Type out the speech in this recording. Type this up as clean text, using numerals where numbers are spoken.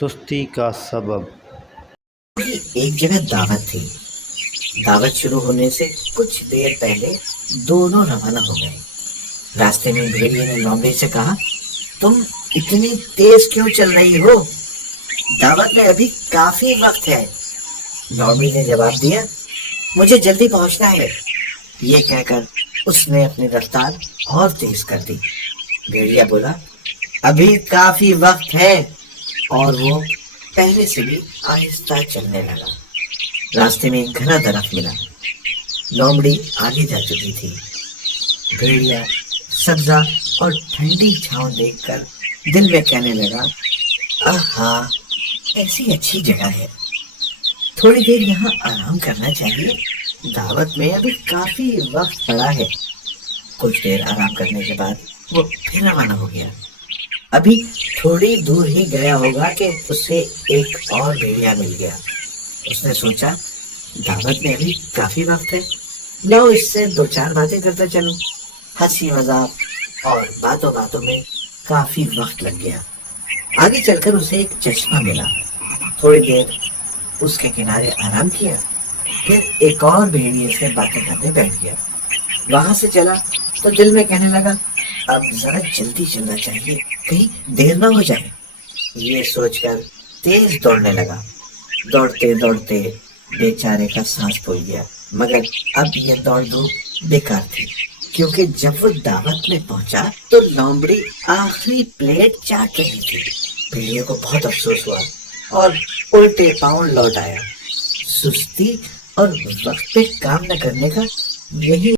سستی کا سبب۔ ایک جگہ دعوت تھی۔ دعوت شروع ہونے سے کچھ دیر پہلے دونوں روانہ ہو گئے۔ راستے میں بھیڑیے نے لومڑی سے کہا، تم اتنی تیز کیوں چل رہی ہو؟ دعوت میں ابھی کافی وقت ہے۔ لومڑی نے جواب دیا، مجھے جلدی پہنچنا ہے۔ یہ کہہ کر اس نے اپنی رفتار اور تیز کر دی۔ بھیڑیا بولا، ابھی کافی وقت ہے، اور وہ پہلے سے بھی آہستہ چلنے لگا۔ راستے میں ایک گھنا درخت ملا۔ لومڑی آگے جا چکی تھی۔ بھیڑیا سبزہ اور ٹھنڈی چھاؤں دیکھ کر دل میں کہنے لگا، آہا، ایسی اچھی جگہ ہے، تھوڑی دیر یہاں آرام کرنا چاہیے، دعوت میں ابھی کافی وقت پڑا ہے۔ کچھ دیر آرام کرنے کے بعد وہ پھر روانہ ہو گیا۔ ابھی تھوڑی دور ہی گیا ہوگا کہ اسے ایک اور بھیڑیا مل گیا۔ اس نے سوچا، دعوت میں ابھی کافی وقت ہے، لاؤ اس سے دو چار باتیں کرتا چلوں۔ ہنسی مذاق اور باتوں باتوں میں کافی وقت لگ گیا۔ آگے چل کر اسے ایک چشمہ ملا۔ تھوڑی دیر اس کے کنارے آرام کیا، پھر ایک اور بھیڑیے سے باتیں کرنے بیٹھ گیا۔ وہاں سے چلا تو دل میں کہنے لگا، اب ذرا جلدی چلنا چاہیے، کہیں دیر نہ ہو جائے۔ یہ سوچ کر تیز دوڑنے لگا۔ دوڑتے دوڑتے بیچارے کا سانس پھول گیا، مگر اب یہ دوڑ دھوپ بیکار تھی، کیونکہ جب وہ دعوت میں پہنچا تو لومڑی آخری پلیٹ چاٹ رہی تھی۔ بھیڑیے کو بہت افسوس ہوا اور الٹے پاؤں لوٹ آیا۔ سستی اور وقت پہ کام نہ کرنے کا یہی